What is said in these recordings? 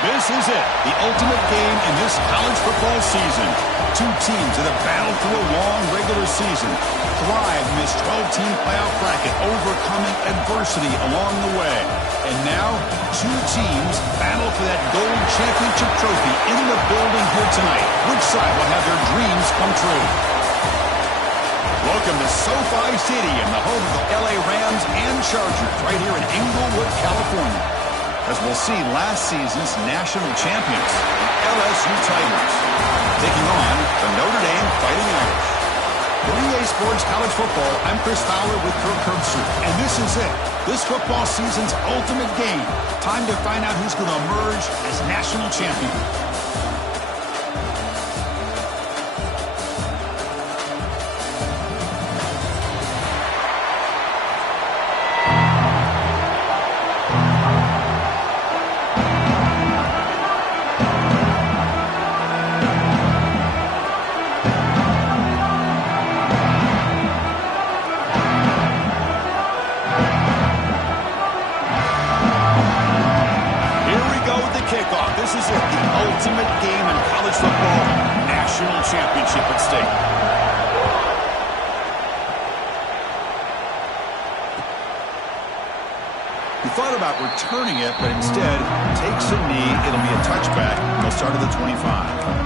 This is it, the ultimate game in this college football season. Two teams that have battled through a long regular season, thrived in this 12-team playoff bracket, overcoming adversity along the way. And now, two teams battle for that gold championship trophy in the building here tonight. Which side will have their dreams come true? Welcome to SoFi Stadium, the home of the LA Rams and Chargers, right here in Inglewood, California. As we'll see last season's national champions, the LSU Tigers, taking on the Notre Dame Fighting Irish. For EA Sports College Football, I'm Chris Fowler with Kirk Herbstreit, and this is it. This football season's ultimate game. Time to find out who's going to emerge as national champion. This is it, the ultimate game in college football, national championship at stake. He thought about returning it, but instead takes a knee. It'll be a touchback. They'll start at the 25.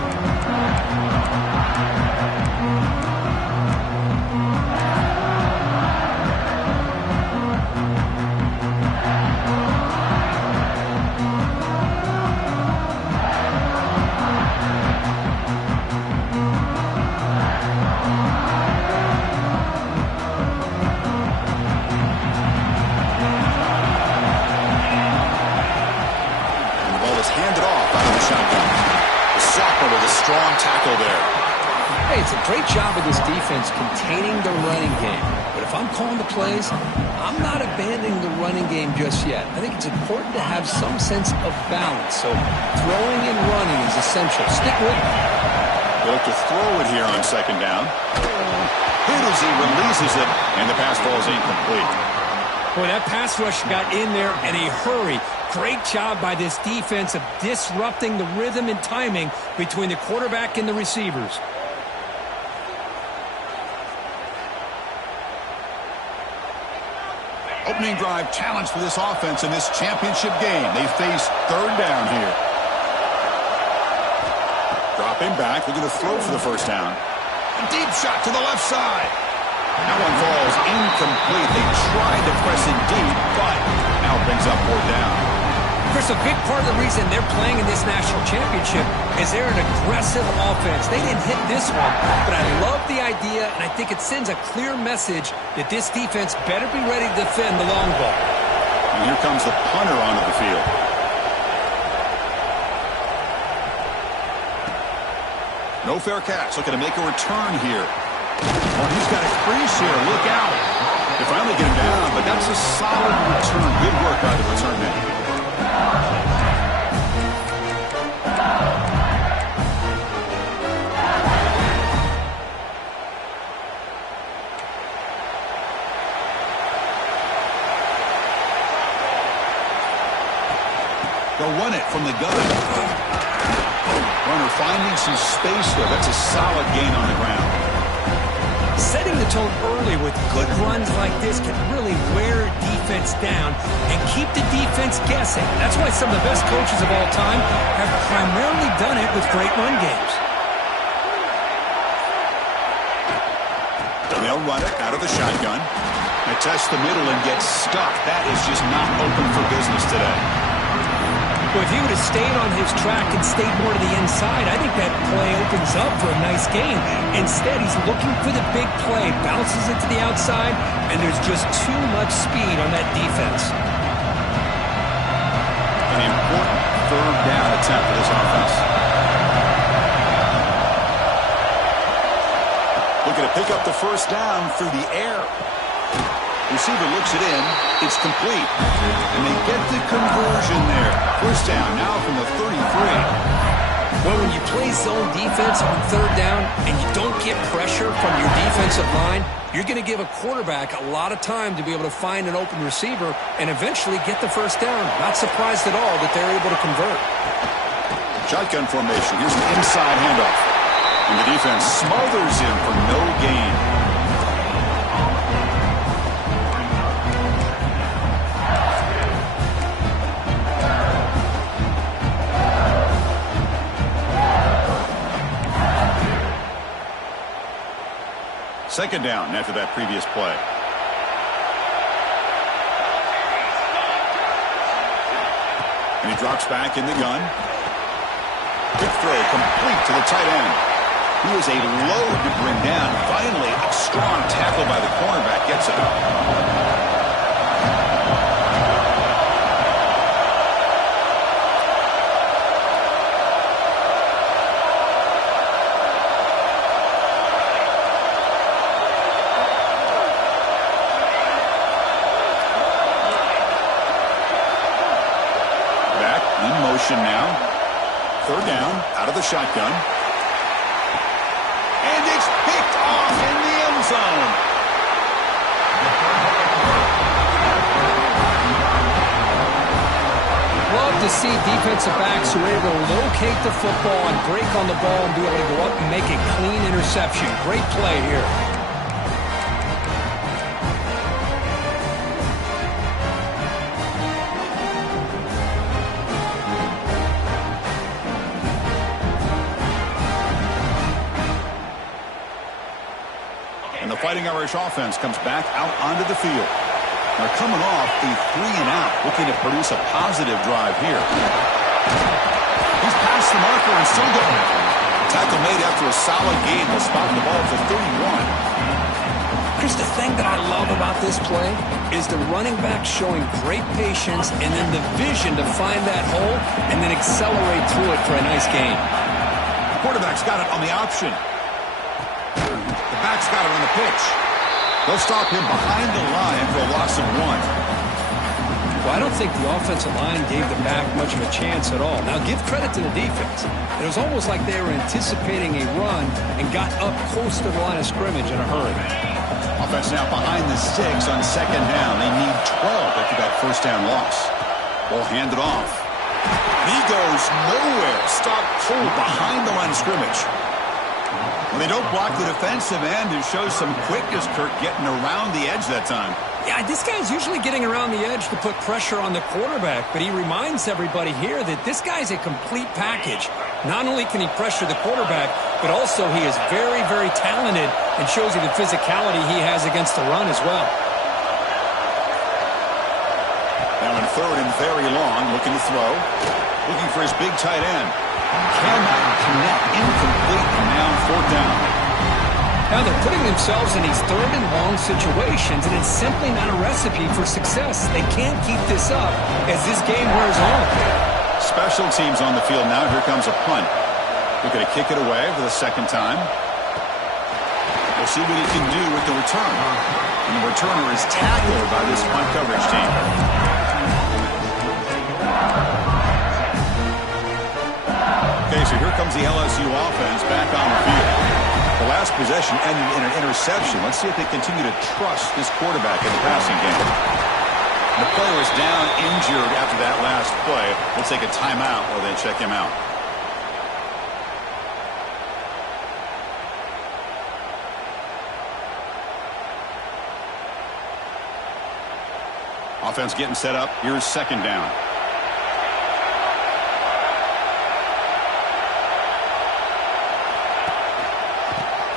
Strong tackle there. Hey, it's a great job of this defense containing the running game. But if I'm calling the plays, I'm not abandoning the running game just yet. I think it's important to have some sense of balance. So throwing and running is essential. Stick with it. They'll look to throw it here on second down. Hit as he releases it, and the pass falls incomplete. Boy, that pass rush got in there in a hurry. Great job by this defense of disrupting the rhythm and timing between the quarterback and the receivers. Opening drive challenge for this offense in this championship game. They face third down here. Dropping back, looking to throw for the first down. A deep shot to the left side. That one falls incomplete. They tried to press it deep, but now brings up fourth down. Chris, a big part of the reason they're playing in this national championship is they're an aggressive offense. They didn't hit this one, but I love the idea, and I think it sends a clear message that this defense better be ready to defend the long ball. And here comes the punter onto the field. No fair catch. Looking to make a return here. Oh, he's got a crease here. Look out. They finally get him down, but that's a solid return. Good work by the return man. They'll run it from the gun. Runner finding some space there. That's a solid gain on the ground. Setting the tone early with good runs like this can really wear defense down and keep the defense guessing. That's why some of the best coaches of all time have primarily done it with great run games. They'll run it out of the shotgun. They test the middle and get stuck. That is just not open for business today. Well, if he would have stayed on his track and stayed more to the inside, I think that play opens up for a nice game. Instead, he's looking for the big play, bounces it to the outside, and there's just too much speed on that defense. An important third down attempt for this offense. Looking to pick up the first down through the air. Receiver looks it in. It's complete. And they get the conversion there. First down now from the 33. Well, when you play zone defense on third down and you don't get pressure from your defensive line, you're going to give a quarterback a lot of time to be able to find an open receiver and eventually get the first down. Not surprised at all that they're able to convert. Shotgun formation. Here's an inside handoff. And the defense smothers him for no gain. Second down after that previous play. And he drops back in the gun. Quick throw complete to the tight end. He is a load to bring down. Finally, a strong tackle by the cornerback gets it out. Now, third down, out of the shotgun. And it's picked off in the end zone. Love to see defensive backs who are able to locate the football and break on the ball and be able to go up and make a clean interception. Great play here. Fighting Irish offense comes back out onto the field. They're coming off a 3-and-out, looking to produce a positive drive here. He's past the marker and still going. Tackle made after a solid gain. They'll spot the ball for 31. Chris, the thing that I love about this play is the running back showing great patience and then the vision to find that hole and then accelerate through it for a nice gain. The quarterback's got it on the option. Back's got it on the pitch. They'll stop him behind the line for a loss of 1. Well, I don't think the offensive line gave the back much of a chance at all. Now, give credit to the defense. It was almost like they were anticipating a run and got up close to the line of scrimmage in a hurry. Offense now behind the 6 on second down. They need 12 after that first down loss. Ball handed off. He goes nowhere. Stop cold behind the line of scrimmage. When they don't block the defensive end, it shows some quickness, Kirk, getting around the edge that time. Yeah, this guy's usually getting around the edge to put pressure on the quarterback, but he reminds everybody here that this guy's a complete package. Not only can he pressure the quarterback, but also he is very, very talented and shows you the physicality he has against the run as well. Now in third and very long, looking to throw. Looking for his big tight end. Cannot connect, incomplete, and now fourth down. Now they're putting themselves in these third and long situations, and it's simply not a recipe for success. They can't keep this up as this game wears on. Special teams on the field now. Here comes a punt. Looking to kick it away for the second time. We'll see what he can do with the return. And the returner is tackled by this punt coverage team. Okay, so here comes the LSU offense back on the field. The last possession ended in an interception. Let's see if they continue to trust this quarterback in the passing game. The player is down injured after that last play. We'll take a timeout or then check him out. Offense getting set up. Here's second down.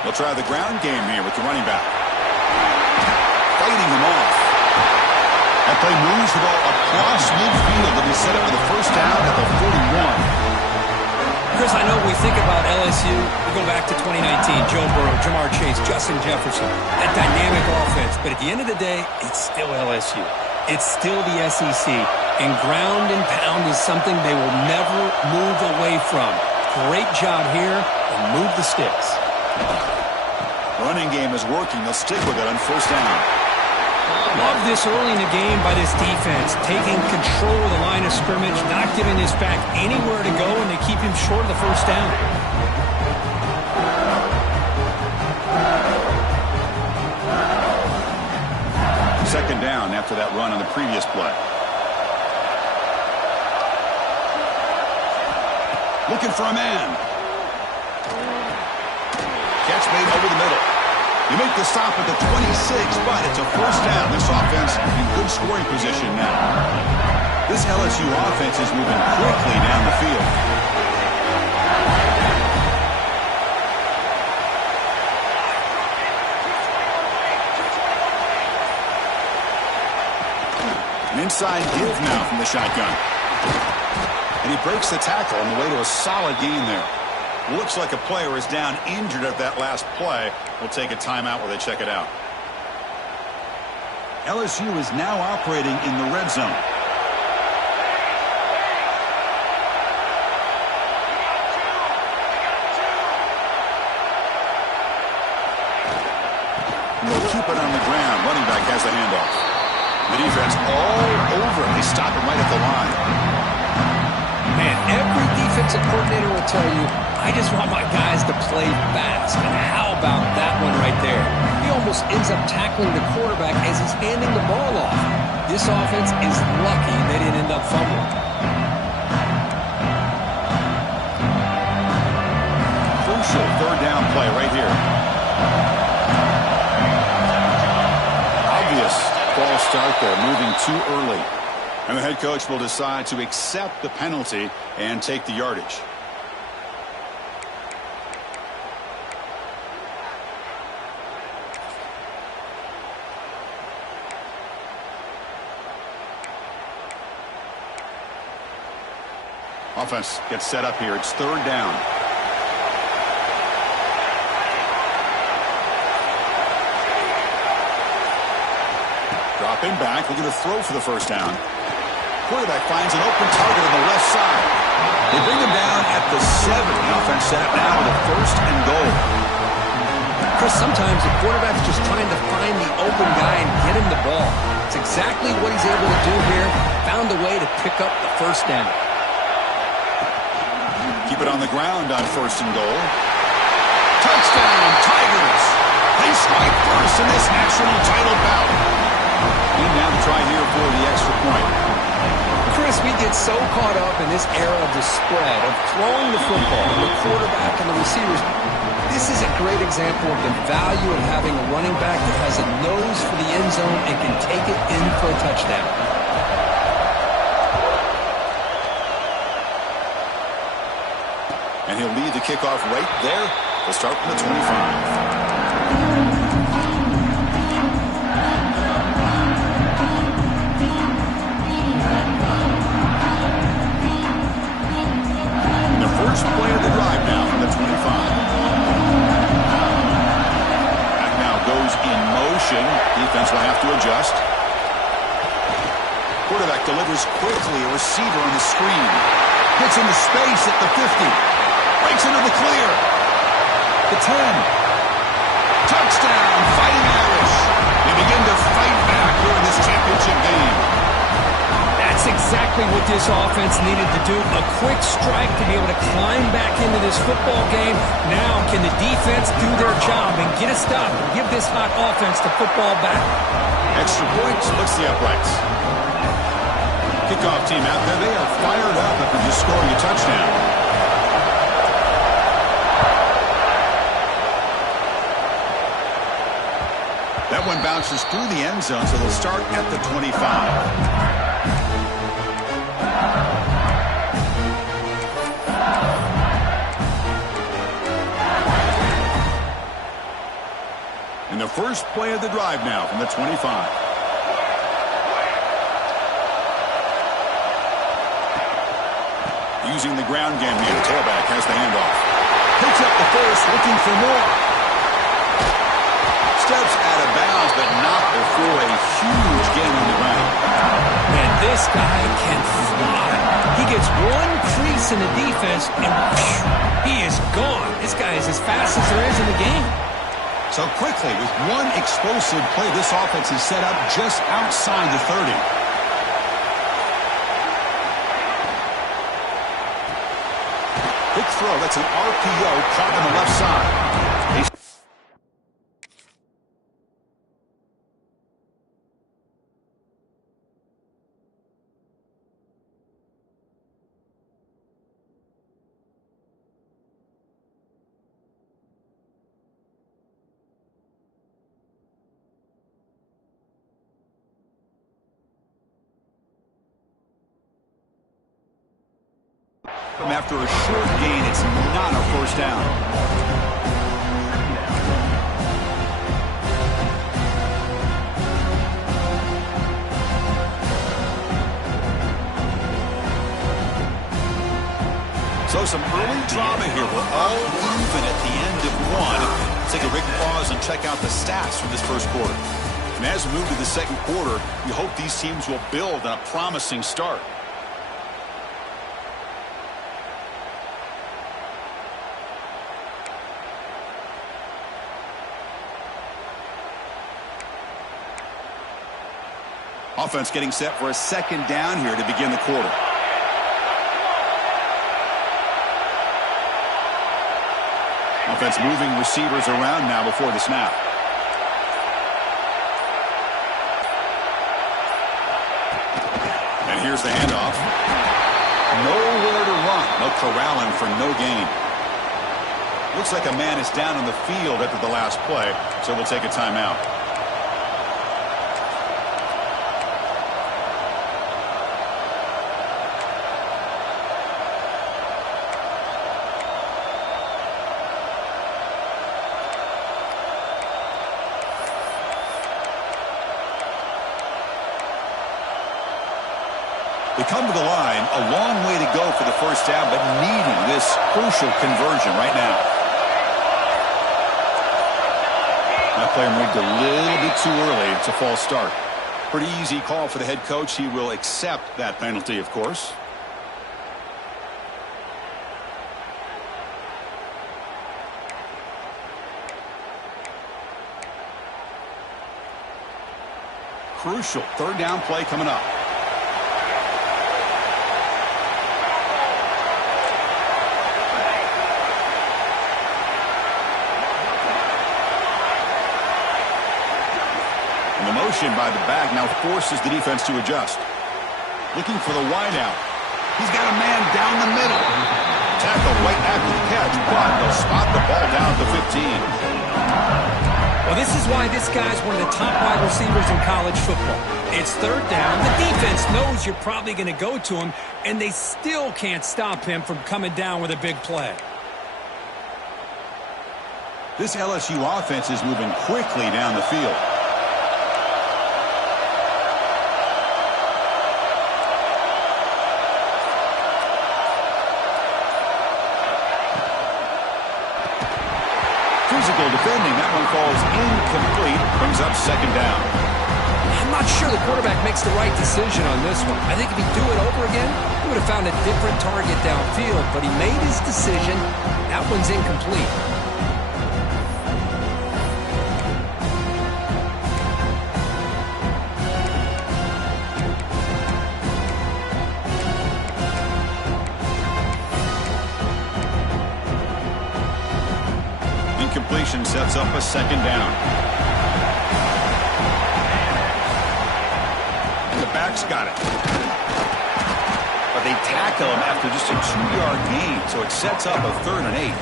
They'll try the ground game here with the running back. Fighting him off. That play moves the ball across midfield to be set up for the first down at the 41. Chris, I know we think about LSU. We go back to 2019. Joe Burrow, Jamar Chase, Justin Jefferson. That dynamic offense. But at the end of the day, it's still LSU. It's still the SEC. And ground and pound is something they will never move away from. Great job here, and move the sticks. Running game is working. They'll stick with it on first down. Love this early in the game by this defense, taking control of the line of scrimmage, not giving this back anywhere to go, and they keep him short of the first down. down after that run on the previous play. Looking for a man. Catch made over the middle. You make the stop at the 26, but it's a first down. This offense in good scoring position now. This LSU offense is moving quickly down the field. An inside give now from the shotgun. And he breaks the tackle on the way to a solid gain there. Looks like a player is down injured at that last play. We'll take a timeout while they check it out. LSU is now operating in the red zone. And they'll keep it on the ground. Running back has the handoff. The defense all over. They stop it right at the line. Man, every defensive coordinator will tell you, I just want my guys to play fast. And how about that one right there? He almost ends up tackling the quarterback as he's handing the ball off. This offense is lucky they didn't end up fumbling. Crucial third down play right here. Obvious false start there, moving too early. And the head coach will decide to accept the penalty and take the yardage. Offense gets set up here. It's third down. Dropping back, looking to throw for the first down. Quarterback finds an open target on the left side. They bring him down at the 7. The offense set up now with a first and goal. Chris, sometimes the quarterback's just trying to find the open guy and get him the ball. It's exactly what he's able to do here. Found a way to pick up the first down. Keep it on the ground on first and goal. Touchdown, Tigers! They strike first in this national title bout. And now to try here for the extra point. Chris, we get so caught up in this era of the spread, of throwing the football, and the quarterback and the receivers. This is a great example of the value of having a running back that has a nose for the end zone and can take it in for a touchdown. And he'll lead the kickoff right there. They'll start from the 25. First play of the drive now from the 25. That now goes in motion. Defense will have to adjust. Quarterback delivers quickly. A receiver on the screen. Gets into space at the 50. Breaks into the clear. The 10. Touchdown, Fighting Irish. They begin to fight back here in this championship game. That's exactly what this offense needed to do. A quick strike to be able to climb back into this football game. Now can the defense do their job and get a stop and give this hot offense the football back? Extra point splits the uprights. Kickoff team out there. They are fired up after just scoring a touchdown. That one bounces through the end zone, so they'll start at the 25. And the first play of the drive now from the 25. Using the ground game here. The tailback has the handoff. Picks up the first, looking for more. Steps out of bounds, but not before a huge gain on the ground. Man, this guy can fly. He gets one crease in the defense, and he is gone. This guy is as fast as there is in the game. So quickly, with one explosive play, this offense is set up just outside the 30. Quick throw. That's an RPO caught on the left side. He's After a short gain, it's not a first down. So some early drama here. We're all even at the end of one. Let's take a quick pause and check out the stats from this first quarter. And as we move to the second quarter, we hope these teams will build on a promising start. Offense getting set for a second down here to begin the quarter. Offense moving receivers around now before the snap. And here's the handoff. Nowhere to run. No corralling for no gain. Looks like a man is down on the field after the last play, so we'll take a timeout. They come to the line, a long way to go for the first down, but needing this crucial conversion right now. That player moved a little bit too early. It's a false start. Pretty easy call for the head coach. He will accept that penalty, of course. Crucial third down play coming up. The motion by the back now forces the defense to adjust. Looking for the wideout. He's got a man down the middle. Tackle right after the catch, but they'll spot the ball down at the 15. Well, this is why this guy's one of the top wide receivers in college football. It's third down. The defense knows you're probably going to go to him, and they still can't stop him from coming down with a big play. This LSU offense is moving quickly down the field. Physical defending. That one falls incomplete. Brings up second down. I'm not sure the quarterback makes the right decision on this one. I think if he'd do it over again, he would have found a different target downfield. But he made his decision. That one's incomplete. Incompletion sets up a second down. And the back's got it. But they tackle him after just a 2-yard gain, so it sets up a 3rd and 8.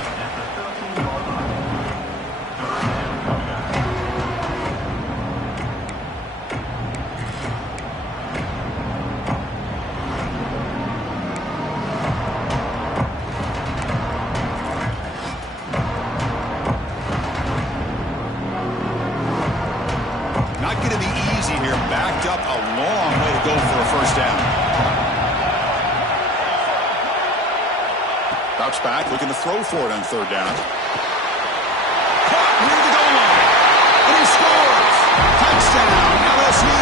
Not going to be easy here. Backed up a long way to go for a first down. Bounce back, looking to throw for it on third down. Caught near the goal line. And he scores. Touchdown, LSU.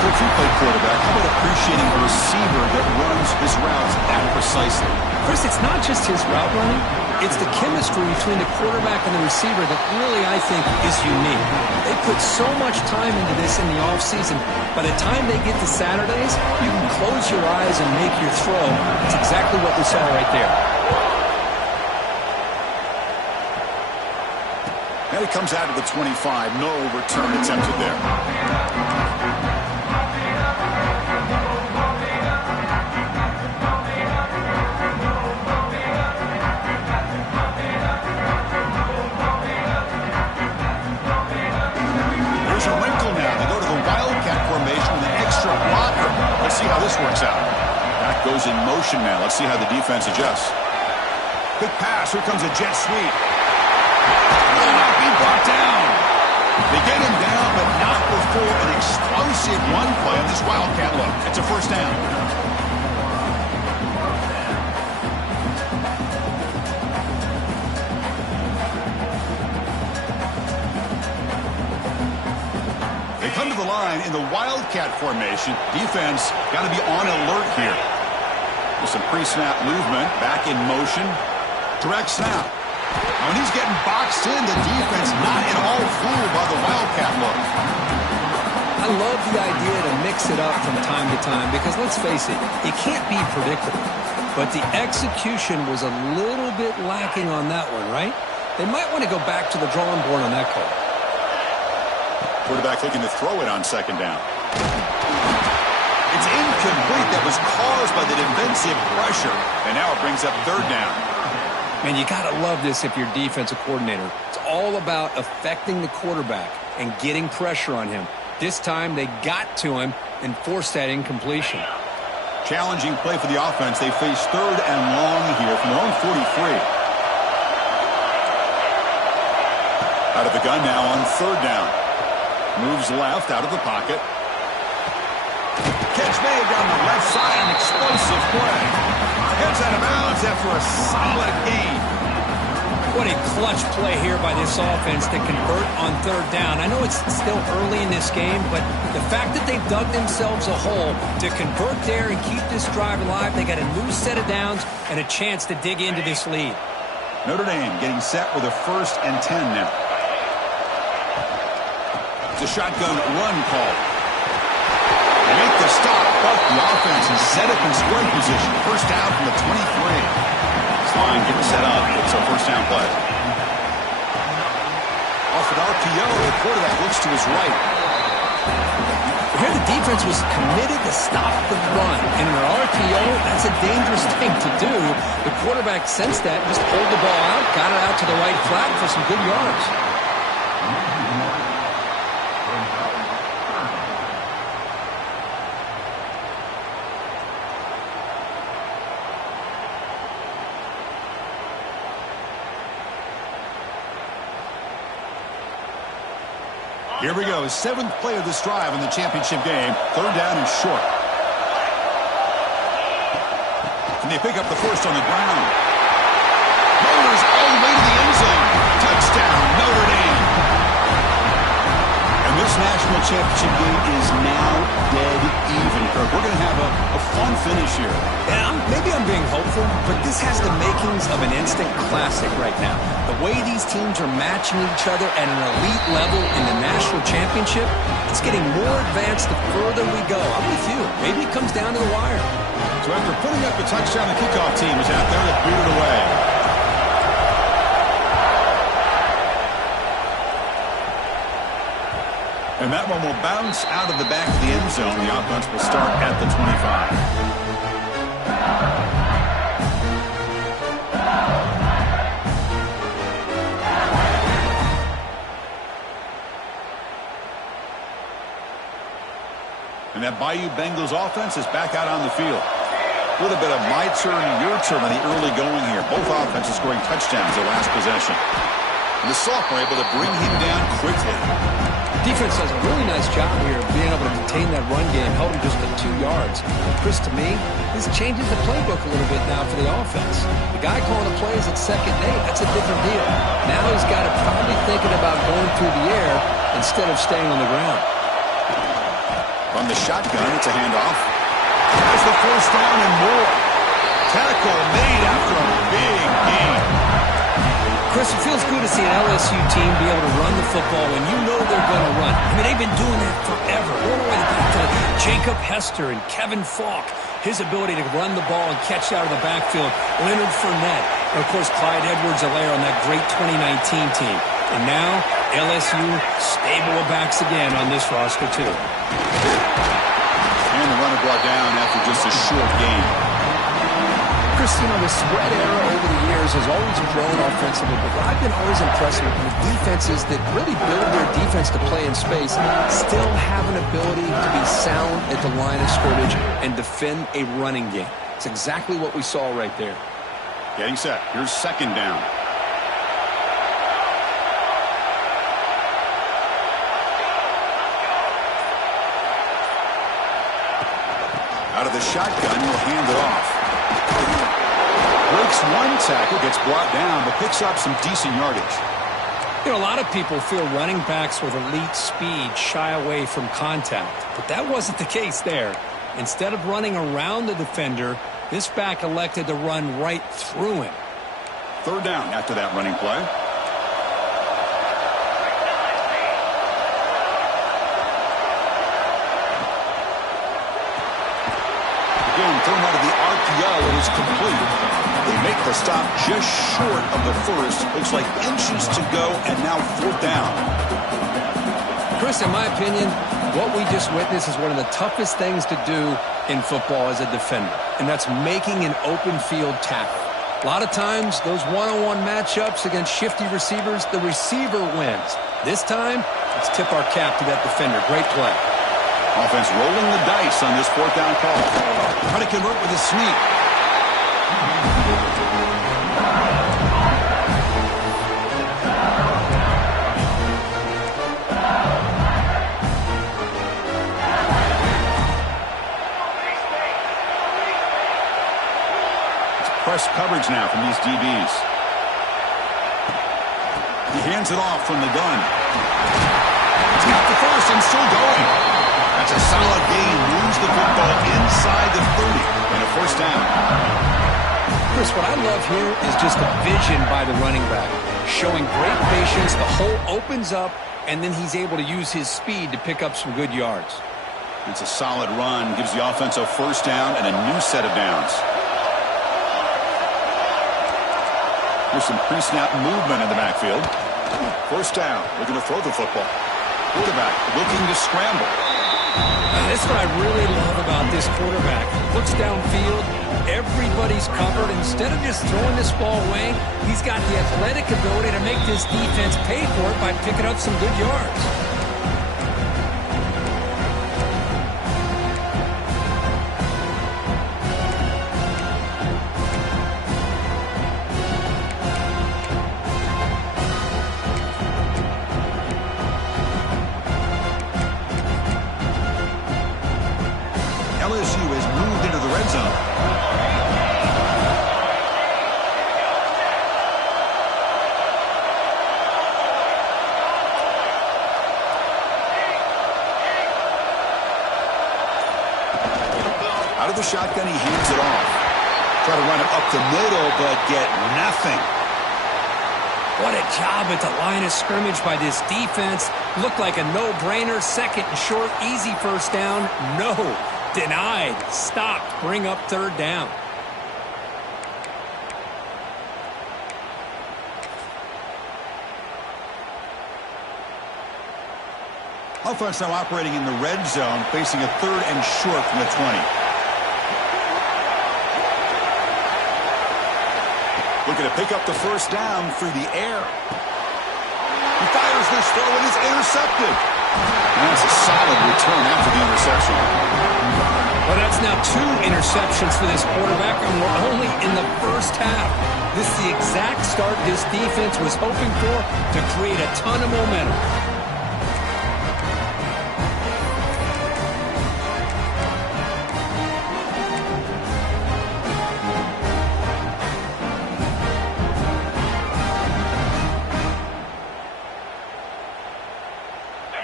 Coach, you play quarterback. How about appreciating a receiver that runs his routes that precisely? Chris, it's not just his route running. It's the chemistry between the quarterback and the receiver that really, I think, is unique. They put so much time into this in the offseason. By the time they get to Saturdays, you can close your eyes and make your throw. It's exactly what we saw right there. And it comes out of the 25. No return attempted there. See how this works out. That goes in motion possession now. Let's see how the defense adjusts. Quick pass. Here comes a jet sweep. Will not be brought down. They get him down, but not before an explosive run play on this Wildcat look. It's a first down. They come to the line in the Wildcat formation. Defense got to be on alert here. With some pre-snap movement, back in motion. Direct snap. When he's getting boxed in, the defense not at all fooled by the Wildcat look. I love the idea to mix it up from time to time because, let's face it, it can't be predictable. But the execution was a little bit lacking on that one, right? They might want to go back to the drawing board on that call. Quarterback looking to throw it on second down. It's incomplete. That was caused by the defensive pressure. And now it brings up third down. Man, you got to love this if you're defensive coordinator. It's all about affecting the quarterback and getting pressure on him. This time they got to him and forced that incompletion. Challenging play for the offense. They face third and long here from their own 43. Out of the gun now on third down. Moves left out of the pocket. Catch made down the left side. An explosive play. Gets out of bounds after a solid gain. What a clutch play here by this offense to convert on third down. I know it's still early in this game, but the fact that they've dug themselves a hole to convert there and keep this drive alive, they got a new set of downs and a chance to dig into this lead. Notre Dame getting set with a 1st and 10 now. It's a shotgun run call. They make the stop, but the offense is set up in scoring position. First down from the 23. This line getting set up. It's a first down play. Off an RPO, the quarterback looks to his right. Here the defense was committed to stop the run. And in an RPO, that's a dangerous thing to do. The quarterback sensed that, just pulled the ball out, got it out to the right flat for some good yards. Here we go. 7th play of this drive in the championship game. Third down and short. And they pick up the first on the ground. Motors all the way to the end zone. Touchdown, Notre Dame. And this national championship game is now dead even, Kirk. We're going to have a fun finish here. Yeah, maybe I'm being hopeful, but this has the makings of an instant classic right now. The way these teams are matching each other at an elite level in the national championship, it's getting more advanced the further we go. I'm with you. Maybe it comes down to the wire. So after putting up a touchdown, the kickoff team is out there to boot it away. And that one will bounce out of the back of the end zone. The offense will start at the 25. And that Bayou Bengals offense is back out on the field. A little bit of my turn, your turn on the early going here. Both offenses scoring touchdowns their last possession. And the sophomore able to bring him down quickly. Defense does a really nice job here of being able to contain that run game, held him just to 2 yards. Chris, to me, this changes the playbook a little bit now for the offense. The guy calling the plays at 2nd and 8, that's a different deal. Now he's got to probably thinking about going through the air instead of staying on the ground. From the shotgun, it's a handoff. Has the first down and more. Tackle made after a big gain. Chris, it feels good to see an LSU team be able to run the football when you know they're going to run. I mean, they've been doing that forever. All the way back to Jacob Hester and Kevin Falk. His ability to run the ball and catch out of the backfield. Leonard Fournette. And, of course, Clyde Edwards-Helaire on that great 2019 team. And now, LSU stable of backs again on this roster, too. And the runner brought down after just a short gain. Chris, you know, the spread era over the years has always grown offensively, but what I've been always impressed with the defenses that really build their defense to play in space still have an ability to be sound at the line of scrimmage and defend a running game. It's exactly what we saw right there. Getting set. Here's second down. Out of the shotgun, he'll hand it off. Breaks one tackle, gets brought down, but picks up some decent yardage. You know, a lot of people feel running backs with elite speed shy away from contact, but that wasn't the case there. Instead of running around the defender, this back elected to run right through him. Third down after that running play. Again, thrown out of the RPO, and it's complete. They make the stop just short of the first. Looks like inches to go, and now fourth down. Chris, in my opinion, what we just witnessed is one of the toughest things to do in football as a defender, and that's making an open field tackle. A lot of times, those one-on-one matchups against shifty receivers, the receiver wins. This time, let's tip our cap to that defender. Great play. Offense rolling the dice on this fourth down call. Trying to convert with a sneak. Press coverage now from these DBs. He hands it off from the gun. He's got the first and still going. That's a solid gain. Moves the football inside the 30 and a first down. Chris, what I love here is just the vision by the running back. Showing great patience, the hole opens up, and then he's able to use his speed to pick up some good yards. It's a solid run. Gives the offense a first down and a new set of downs. There's some pre-snap movement in the backfield. First down, looking to throw the football. Quarterback looking to scramble. That's what I really love about this quarterback. Looks downfield, everybody's covered. Instead of just throwing this ball away, he's got the athletic ability to make this defense pay for it by picking up some good yards. LSU has moved into the red zone. Out of the shotgun, he hands it off. Try to run it up the middle, but get nothing. What a job at the line of scrimmage by this defense. Looked like a no-brainer. Second and short, easy first down. No. Denied. Stopped. Bring up third down. Offense now operating in the red zone, facing a third and short from the 20. Looking to pick up the first down through the air. He fires this throw and is intercepted. And that's a solid return after the interception. Well, that's now 2 interceptions for this quarterback, and we're only in the first half. This is the exact start this defense was hoping for to create a ton of momentum.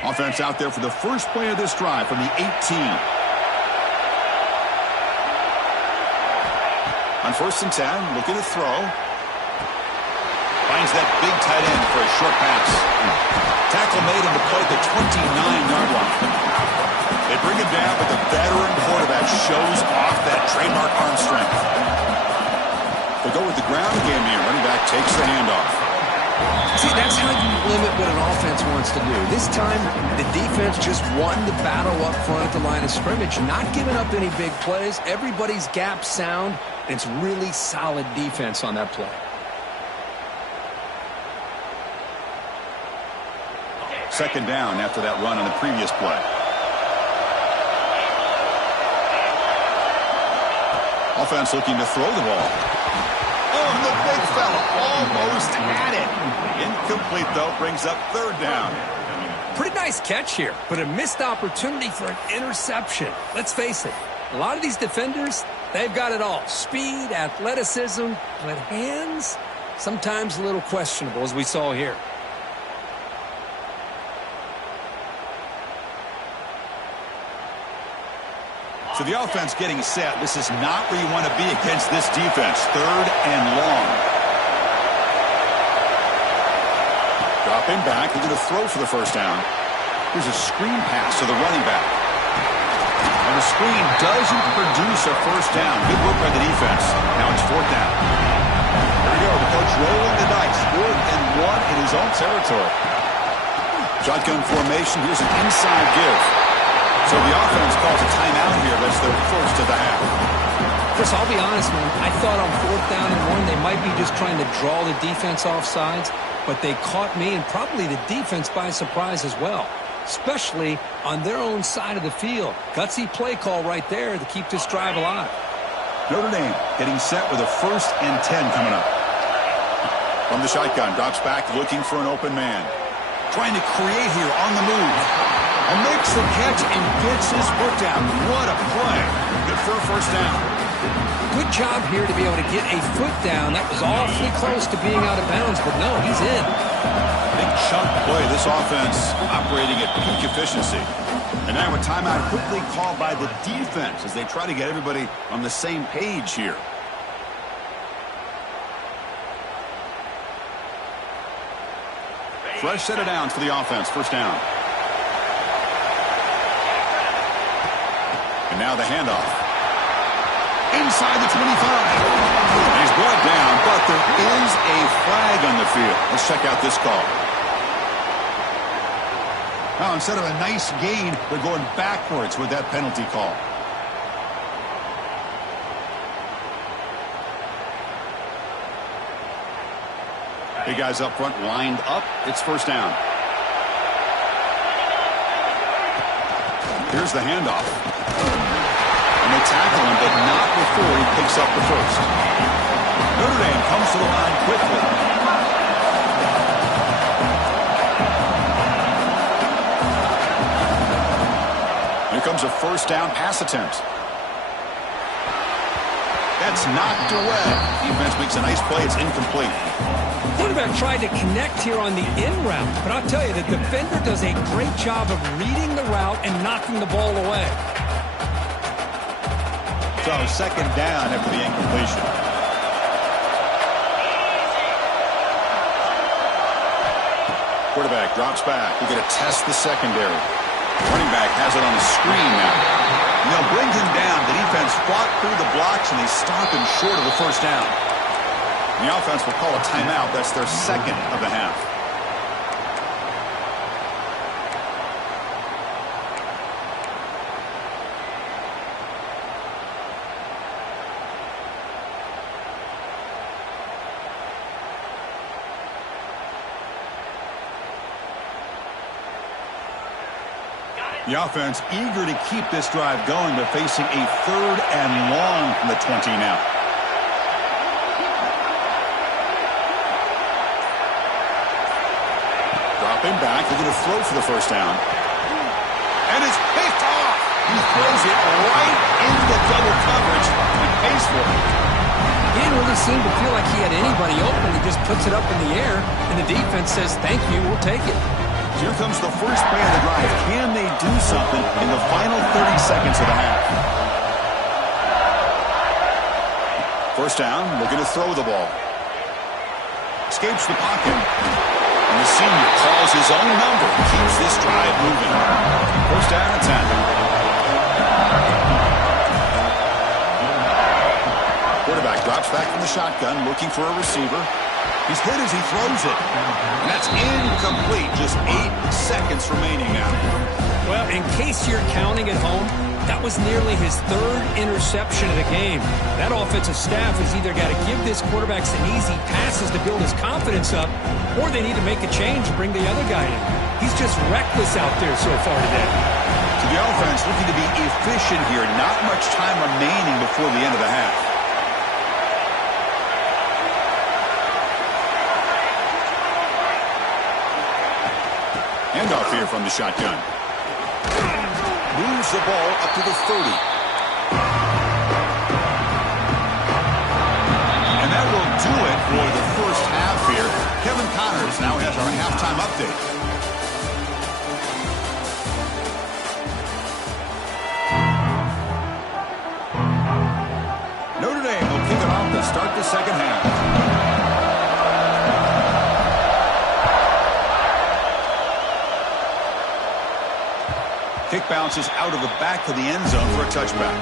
Offense out there for the first play of this drive from the 18. On first and 10, looking to throw. Finds that big tight end for a short pass. Tackle made him to play the 29-yard line. They bring him down, but the veteran quarterback shows off that trademark arm strength. They go with the ground game here. Running back takes the handoff. See, that's how you limit what an offense wants to do. This time, the defense just won the battle up front at the line of scrimmage, not giving up any big plays. Everybody's gap sound, and it's really solid defense on that play. Second down after that run on the previous play. offense looking to throw the ball. Oh, and the big fella almost had it. Incomplete, though, brings up third down. Pretty nice catch here, but a missed opportunity for an interception. Let's face it, a lot of these defenders, they've got it all. Speed, athleticism, but hands, sometimes a little questionable, as we saw here. So the offense getting set. This is not where you want to be against this defense. Third and long. Dropping back. They're going to throw for the first down. Here's a screen pass to the running back. And the screen doesn't produce a first down. Good work by the defense. Now it's fourth down. There we go. The coach rolling the dice. 4th and 1 in his own territory. Shotgun formation. Here's an inside give. So the offense calls a timeout here. That's their first of the half. Chris, I'll be honest, man. I thought on 4th down and 1, they might be just trying to draw the defense off sides, but they caught me and probably the defense by surprise as well, especially on their own side of the field. Gutsy play call right there to keep this drive alive. Notre Dame getting set with a 1st and 10 coming up. From the shotgun, drops back looking for an open man. Trying to create here on the move. And makes the catch and gets his foot down. What a play. Good for a first down. Good job here to be able to get a foot down. That was awfully close to being out of bounds, but no, he's in. Big chunk play. This offense operating at peak efficiency. And now a timeout quickly called by the defense as they try to get everybody on the same page here. Fresh set of downs for the offense. First down. And now the handoff. Inside the 25. He's brought down, but there is a flag on the field. Let's check out this call. Now, instead of a nice gain, they're going backwards with that penalty call. Big guys up front lined up. It's first down. Here's the handoff. And they tackle him, but not before he picks up the first. Notre Dame comes to the line quickly. Here comes a first down pass attempt. That's knocked away. Defense makes a nice play. It's incomplete. Quarterback tried to connect here on the in route, but I'll tell you, the defender does a great job of reading the route and knocking the ball away. So second down after the incompletion. Quarterback drops back. We're going to test the secondary. Running back has it on the screen now. And they'll bring him down. The defense fought through the blocks, and they stop him short of the first down. And the offense will call a timeout. That's their second of the half. The offense eager to keep this drive going, but facing a third and long from the 20 now. Dropping back, they're going to throw for the first down. And it's picked off. He throws it right into double coverage and pays for it. He didn't really seem to feel like he had anybody open. He just puts it up in the air, and the defense says, thank you, we'll take it. Here comes the first play of the drive. Can they do something in the final 30 seconds of the half? First down, looking to throw the ball. Escapes the pocket. And the senior calls his own number. Keeps this drive moving. First down and 10. Quarterback drops back from the shotgun, looking for a receiver. He's hit as he throws it. And that's incomplete. Just 8 seconds remaining now. Well, in case you're counting at home, that was nearly his third interception of the game. That offensive staff has either got to give this quarterback some easy passes to build his confidence up, or they need to make a change and bring the other guy in. He's just reckless out there so far today. So the offense looking to be efficient here. Not much time remaining before the end of the half. Handoff here from the shotgun. Moves the ball up to the 30. And that will do it for the first half here. Kevin Connors now has our halftime update. Notre Dame will kick it off to start the second half. Kick bounces out of the back of the end zone for a touchback.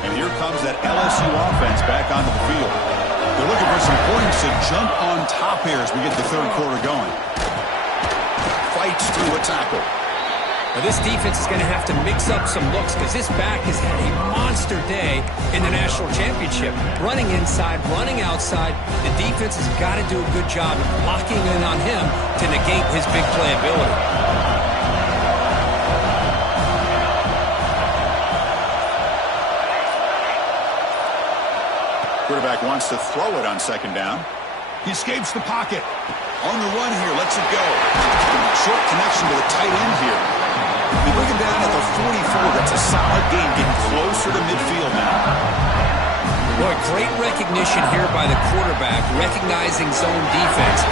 And here comes that LSU offense back onto the field. They're looking for some points to jump on top here as we get the third quarter going. Fights through a tackle. Now this defense is going to have to mix up some looks because this back has had a monster day in the national championship. Running inside, running outside. The defense has got to do a good job of locking in on him to negate his big play ability. Quarterback wants to throw it on second down. He escapes the pocket. On the run here, lets it go. Short connection to the tight end here. They bring him down at the 44. That's a solid gain, getting closer to midfield now. Boy, great recognition here by the quarterback, recognizing zone defense.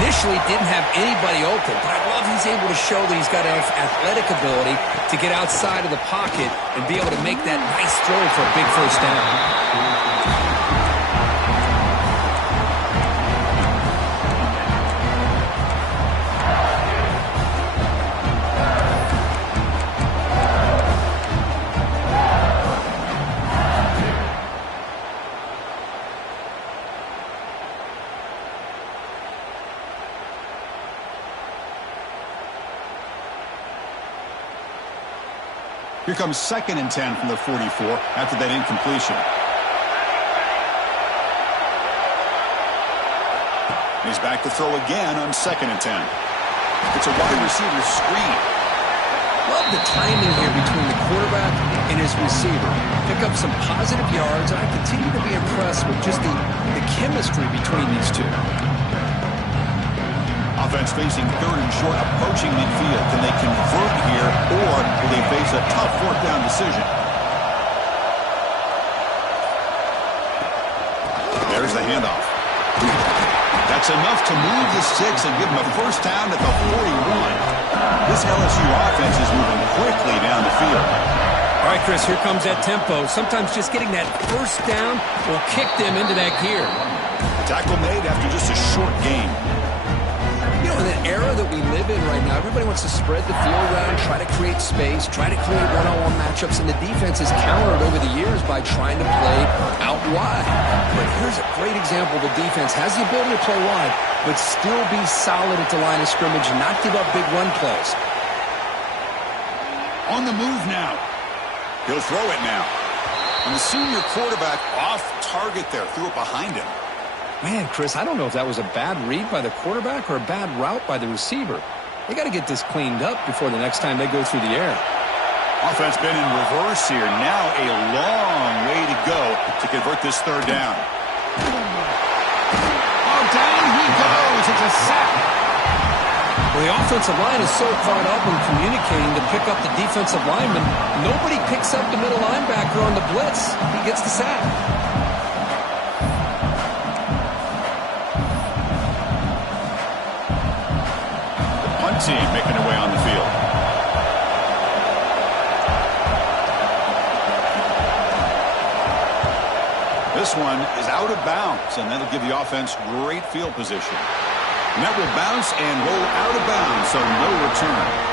Initially didn't have anybody open, but I love he's able to show that he's got enough athletic ability to get outside of the pocket and be able to make that nice throw for a big first down. Here comes 2nd and 10 from the 44 after that incompletion. He's back to throw again on 2nd and 10. It's a wide receiver screen. Love the timing here between the quarterback and his receiver. Pick up some positive yards, and I continue to be impressed with just the chemistry between these two. Offense facing 3rd and short, approaching midfield. Can they convert here, or will they face a tough 4th down decision? There's the handoff. That's enough to move the sticks and give them a first down at the 41. This LSU offense is moving quickly down the field. All right, Chris, here comes that tempo. Sometimes just getting that first down will kick them into that gear. Tackle made after just a short gain. You know, in the era that we live in right now, everybody wants to spread the field around, try to create space, try to create one-on-one matchups, and the defense has countered over the years by trying to play out wide. But here's a great example. The defense has the ability to play wide, but still be solid at the line of scrimmage and not give up big run plays. On the move now. He'll throw it now. And the senior quarterback off target there, threw it behind him. Man, Chris, I don't know if that was a bad read by the quarterback or a bad route by the receiver. They got to get this cleaned up before the next time they go through the air. Offense been in reverse here. Now a long way to go to convert this 3rd down. Oh, down he goes. It's a sack. Well, the offensive line is so caught up in communicating to pick up the defensive lineman. Nobody picks up the middle linebacker on the blitz. He gets the sack. Team making their way on the field. This one is out of bounds, and that'll give the offense great field position. And that will bounce and roll out of bounds, so no return.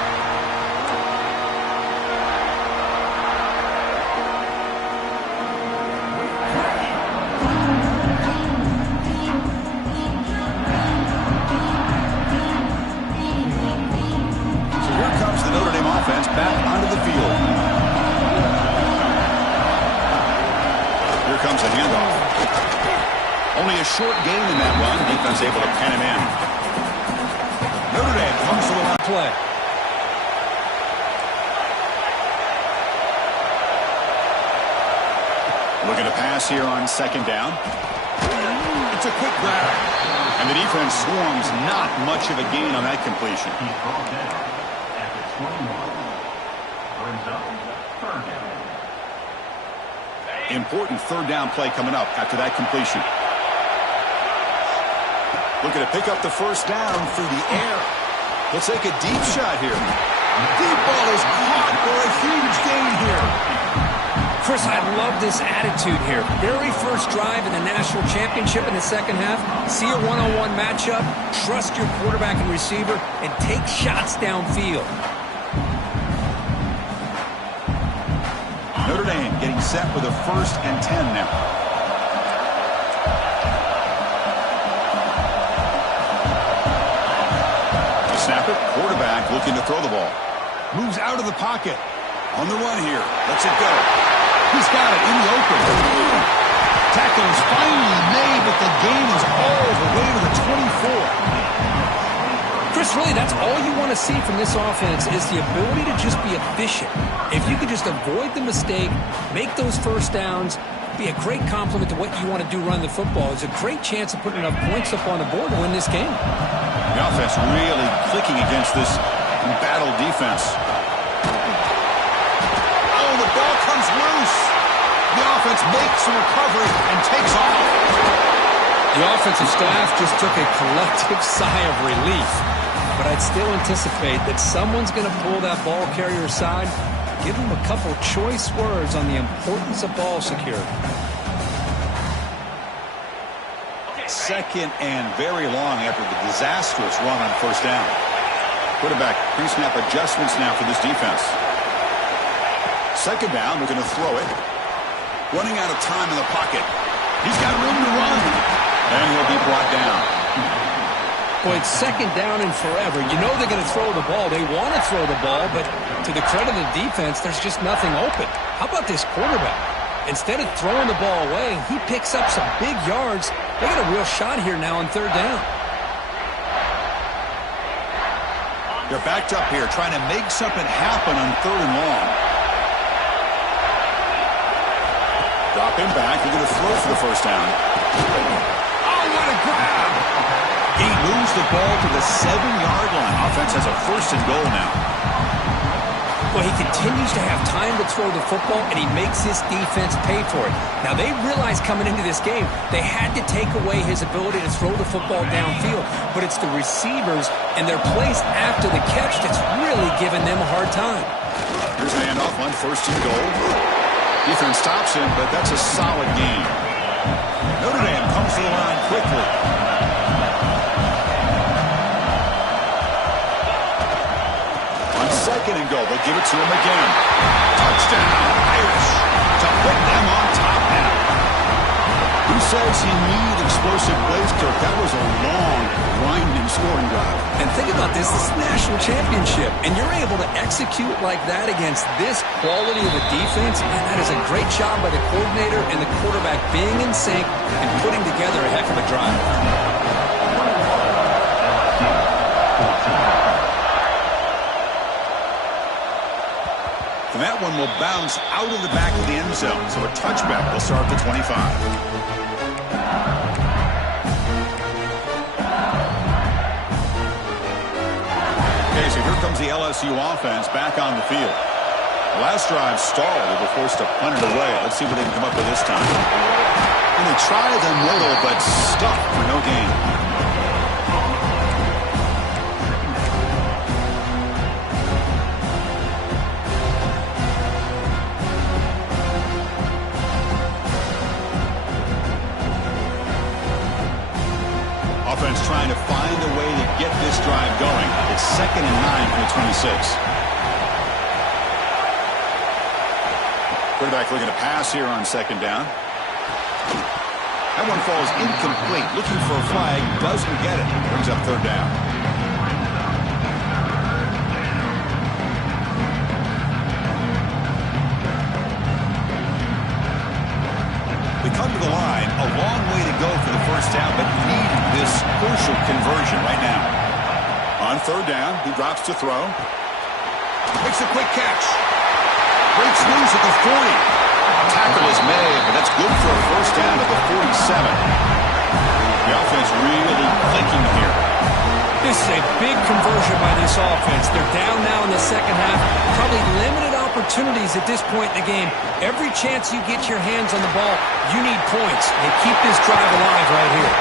Back onto the field. Here comes the handoff. Only a short gain in that run. Defense able to pen him in. Notre Dame comes to the line. Play. Looking to pass here on 2nd down. It's a quick grab. And the defense swarms, not much of a gain on that completion. He's brought down at the 21. Brings up third down. Important third down play coming up after that completion. Looking to pick up the first down through the air. He'll take a deep shot here. Deep ball is caught for a huge gain here. Chris, I love this attitude here. Very first drive in the national championship in the second half. See a one-on-one matchup, trust your quarterback and receiver, and take shots downfield. Notre Dame getting set with a 1st and 10 now. The snapper, quarterback looking to throw the ball. Moves out of the pocket. On the run here. Lets it go. He's got it in the open. Tackle is finally made, but the gain is all the way to the 24. Chris, really, that's all you want to see from this offense is the ability to just be efficient. If you could just avoid the mistake, make those first downs, be a great compliment to what you want to do running the football. It's a great chance of putting enough points up on the board to win this game. The offense really clicking against this battle defense. Oh, the ball comes loose. The offense makes a recovery and takes off. The offensive staff just took a collective sigh of relief. But I'd still anticipate that someone's going to pull that ball carrier aside, give him a couple choice words on the importance of ball security. Second and very long after the disastrous run on first down. Quarterback pre-snap adjustments now for this defense. Second down, we're going to throw it. Running out of time in the pocket. He's got room to run. And he'll be brought down. Boy, it's second down and forever. You know they're going to throw the ball. They want to throw the ball, but to the credit of the defense, there's just nothing open. How about this quarterback? Instead of throwing the ball away, he picks up some big yards. They got a real shot here now on third down. They're backed up here, trying to make something happen on third and long. Drop him back. They're going to throw for the first down. Oh, what a grab! He moves the ball to the 7-yard line. Offense has a 1st and goal now. Well, he continues to have time to throw the football, and he makes his defense pay for it. Now, they realized coming into this game they had to take away his ability to throw the football downfield, but it's the receivers and their plays after the catch that's really giving them a hard time. Here's a handoff on 1st and goal. Defense stops him, but that's a solid game. Notre Dame comes to the line quickly. Second and goal. They'll give it to him again. Touchdown, Irish, to put them on top now. Who says he needed explosive plays, Kirk? That was a long, grinding scoring drive. And think about this. This is a national championship, and you're able to execute like that against this quality of a defense, and that is a great job by the coordinator and the quarterback being in sync and putting together a heck of a drive. And that one will bounce out of the back of the end zone. So a touchback will start at the 25. Okay, so here comes the LSU offense back on the field. The last drive stalled. They were forced to punt it away. Let's see what they can come up with this time. And they tried the middle, but stuck for no gain. Offense trying to find a way to get this drive going. It's 2nd and 9 from the 26. Quarterback looking to pass here on 2nd down. That one falls incomplete. Looking for a flag. Doesn't get it. Brings up 3rd down. We come to the line. A long way to go for the first down, but need this crucial conversion right now. On 3rd down, he drops to throw. Makes a quick catch. Breaks loose at the 40. Tackle is made, but that's good for a first down at the 47. The offense really This is a big conversion by this offense. They're down now in the second half. Probably limited opportunities at this point in the game. Every chance you get your hands on the ball, you need points. They keep this drive alive right here.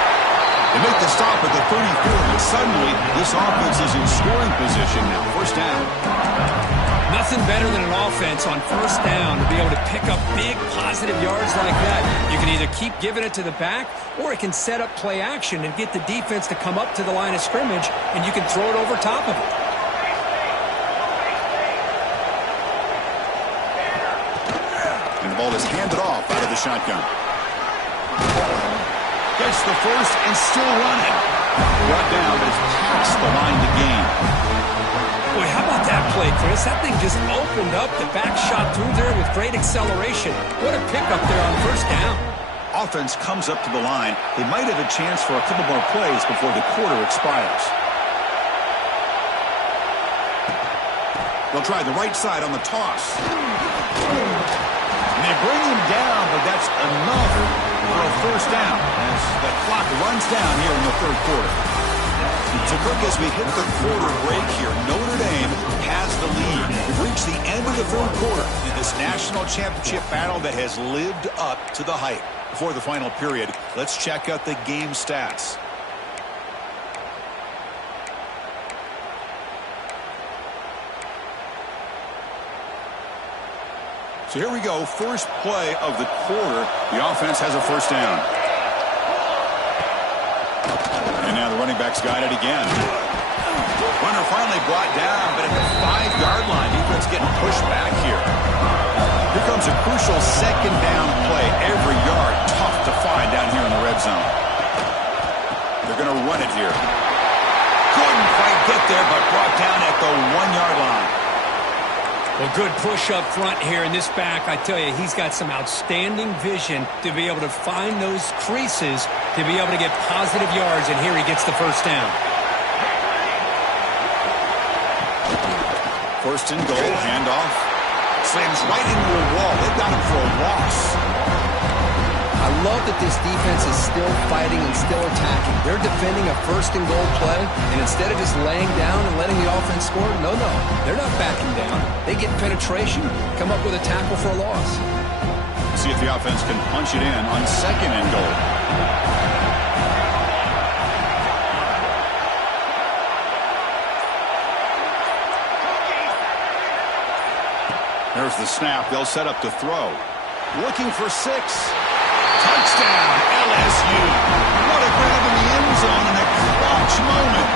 They make the stop at the 34, and suddenly this offense is in scoring position now. First down. Nothing better than an offense on first down to be able to pick up big positive yards like that. You can either keep giving it to the back, or it can set up play action and get the defense to come up to the line of scrimmage, and you can throw it over top of it. And the ball is handed off out of the shotgun. Gets the first and still running. Brought down, but it's past the line to gain. Boy, how about that play, Chris? That thing just opened up. The back shot through there with great acceleration. What a pickup there on first down. Offense comes up to the line. They might have a chance for a couple more plays before the quarter expires. They'll try the right side on the toss. And they bring him down, but that's enough for a first down as the clock runs down here in the third quarter. So, Kirk, as we hit the quarter break here, Notre Dame has the lead. We've reached the end of the third quarter in this national championship battle that has lived up to the hype. Before the final period, let's check out the game stats. So here we go, first play of the quarter. The offense has a first down. And now the running back's got it again. Runner finally brought down, but at the 5-yard line, defense getting pushed back here. Here comes a crucial second down play. Every yard tough to find down here in the red zone. They're going to run it here. Couldn't quite get there, but brought down at the 1-yard line. Well, good push up front here in this back. I tell you, he's got some outstanding vision to be able to find those creases, to be able to get positive yards, and here he gets the first down. First and goal, handoff. Slams right into a wall. They've got him for a loss. I love that this defense is still fighting and still attacking. They're defending a first and goal play, and instead of just laying down and letting the offense score, no, they're not backing down. They get penetration, come up with a tackle for a loss. See if the offense can punch it in on second and goal. There's the snap. They'll set up to throw. Looking for 6. Touchdown, LSU. What a grab in the end zone in a clutch moment.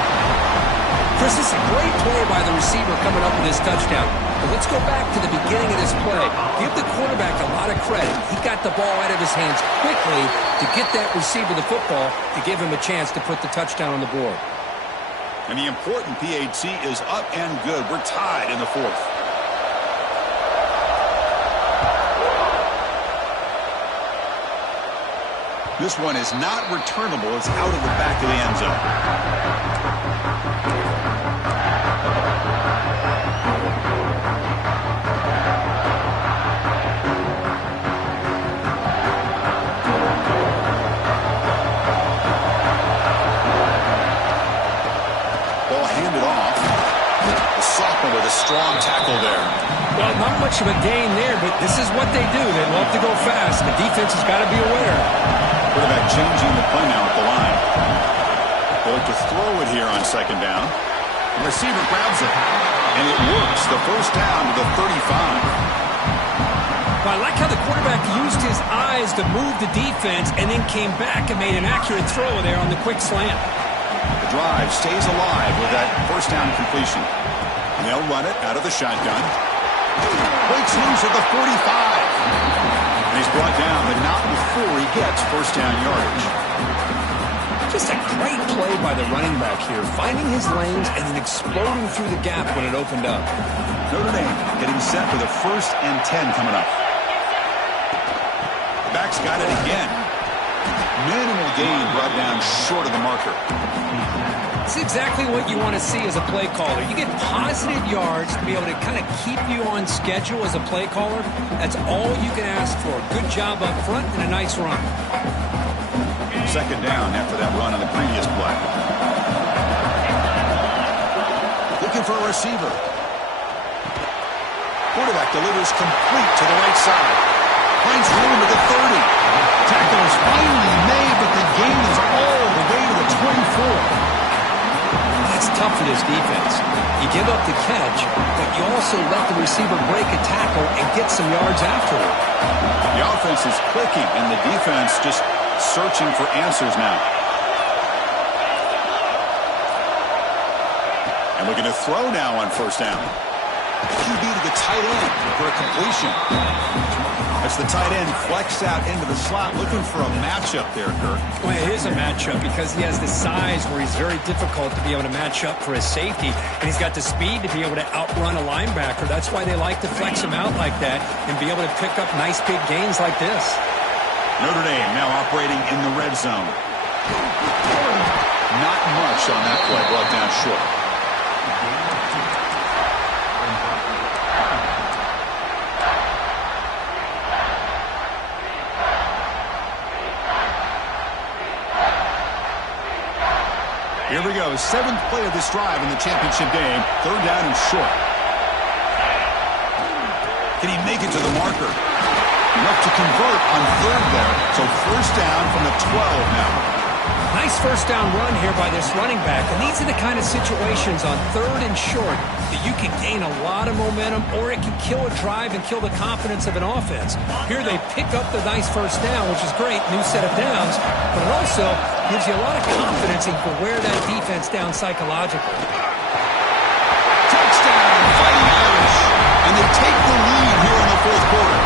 Chris, this is a great play by the receiver coming up with this touchdown. But let's go back to the beginning of this play. Give the quarterback a lot of credit. He got the ball out of his hands quickly to get that receiver the football to give him a chance to put the touchdown on the board. And the important PAT is up and good. We're tied in the fourth. This one is not returnable. It's out of the back of the end zone. Ball handed off. The sophomore with a strong tackle there. Well, not much of a gain there, but this is what they do. They love to go fast. The defense has got to be aware. Quarterback changing the play now at the line. They look to throw it here on second down. The receiver grabs it, and it works. The first down to the 35. Well, I like how the quarterback used his eyes to move the defense and then came back and made an accurate throw there on the quick slant. The drive stays alive with that first down completion. And they'll run it out of the shotgun. Breaks loose at the 45. And he's brought down, but not before he gets first down yardage. Just a great play by the running back here, finding his lanes and then exploding through the gap when it opened up. Notre Dame getting set for the 1st and 10 coming up. Back's got it again. Minimal gain brought down short of the marker. It's exactly what you want to see as a play caller. You get positive yards to be able to kind of keep you on schedule as a play caller. That's all you can ask for. Good job up front and a nice run. Second down after that run on the previous play. looking for a receiver. Quarterback delivers complete to the right side. Finds room at the 30. Tackle is finally made, but the gain is all the way to the 24. That's tough for this defense. You give up the catch, but you also let the receiver break a tackle and get some yards afterward. The offense is clicking, and the defense just searching for answers now. And looking to throw now on first down. QB to the tight end for a completion. As the tight end flexed out into the slot, looking for a matchup there, Kirk. Well, it is a matchup because he has the size where he's very difficult to be able to match up for his safety, and he's got the speed to be able to outrun a linebacker. That's why they like to flex him out like that and be able to pick up nice big gains like this. Notre Dame now operating in the red zone. Not much on that play, brought down short. Here we go, 7th play of this drive in the championship game. 3rd down and short. Can he make it to the marker? Enough to convert on 3rd there. So first down from the 12 now. Nice first down run here by this running back. And these are the kind of situations on 3rd and short that you can gain a lot of momentum, or it can kill a drive and kill the confidence of an offense. Here they pick up the nice first down, which is great, new set of downs, but it also gives you a lot of confidence in for where that defense down psychologically. Touchdown, Fighting Irish. And they take the lead here in the 4th quarter.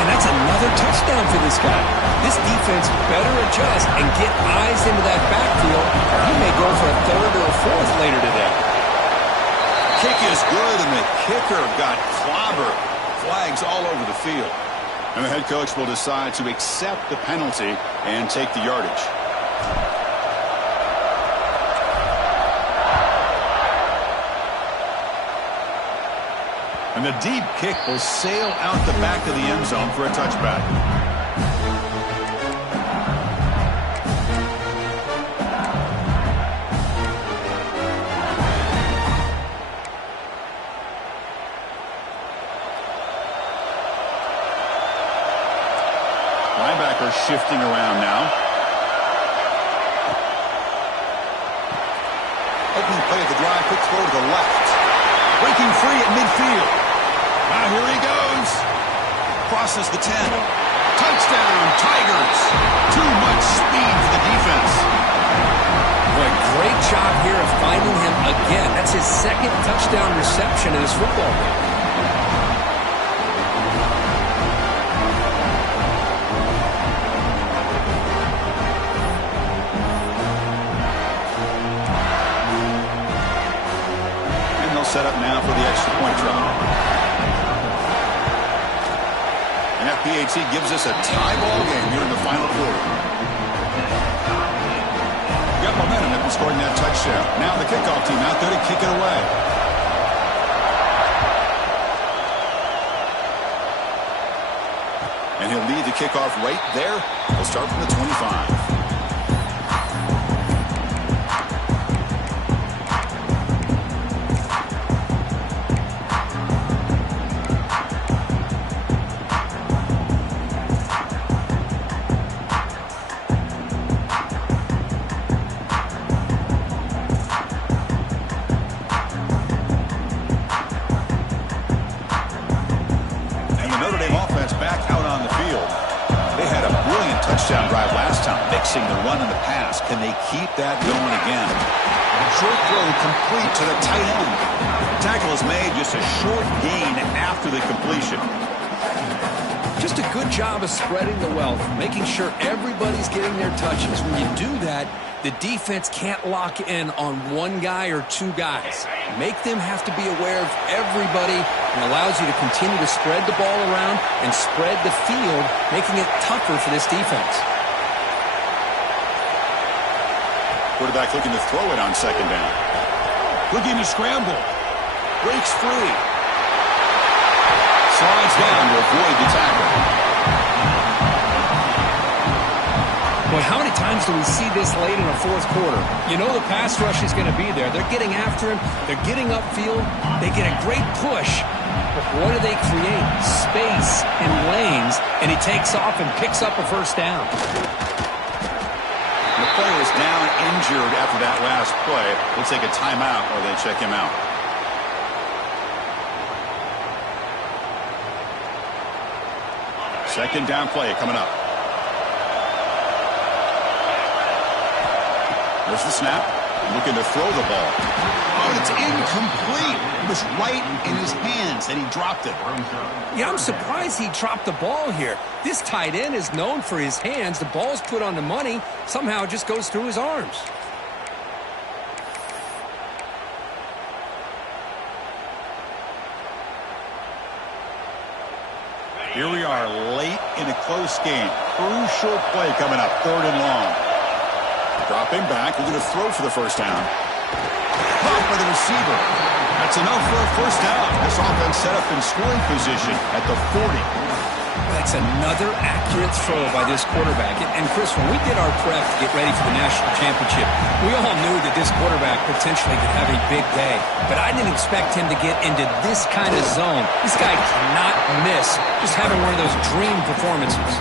And that's another touchdown for this guy. This defense better adjust and get eyes into that backfield, or he may go for a 3rd or a 4th later today. Kick is good, and the kicker got clobbered. Flags all over the field. And the head coach will decide to accept the penalty and take the yardage. And the deep kick will sail out the back of the end zone for a touchback. Linebacker shifting around now. Opening play of the drive, quick throw to the left. Breaking free at midfield. Now here he goes. Crosses the 10. Touchdown, Tigers. Too much speed for the defense. Boy, great job here of finding him again. That's his 2nd touchdown reception in his football game. Set up now for the extra point try. And FPHC gives us a tie ball game here in the final quarter. Got momentum after scoring that touchdown. Now the kickoff team out there to kick it away. And he'll lead the kickoff right there. We'll start from the 25. The run and the pass. Can they keep that going again? Short throw complete to the tight end. The tackle is made, just a short gain after the completion. Just a good job of spreading the wealth, making sure everybody's getting their touches. When you do that, the defense can't lock in on one guy or 2 guys. Make them have to be aware of everybody, and allows you to continue to spread the ball around and spread the field, making it tougher for this defense. Quarterback looking to throw it on 2nd down. Looking to scramble. Breaks free. Slides down to avoid the tackle. Boy, how many times times do we see this late in a fourth quarter? You know the pass rush is going to be there. They're getting after him. They're getting upfield. They get a great push. But what do they create? Space and lanes, and he takes off and picks up a first down. The player is down injured after that last play. We'll take a timeout or they check him out. Second down play coming up. There's the snap. Looking to throw the ball. Oh, it's incomplete. It was right in his hands, and he dropped it. Yeah, I'm surprised he dropped the ball here. This tight end is known for his hands. The ball's put on the money. Somehow it just goes through his arms. Here we are late in a close game. Crucial play coming up. Third and long. Dropping back. We're going to throw for the first down. Caught by the receiver. That's enough for a first down. This offense set up in scoring position at the 40. That's another accurate throw by this quarterback. And Chris, when we did our prep to get ready for the national championship, we all knew that this quarterback potentially could have a big day. But I didn't expect him to get into this kind of zone. This guy cannot miss. Just having one of those dream performances.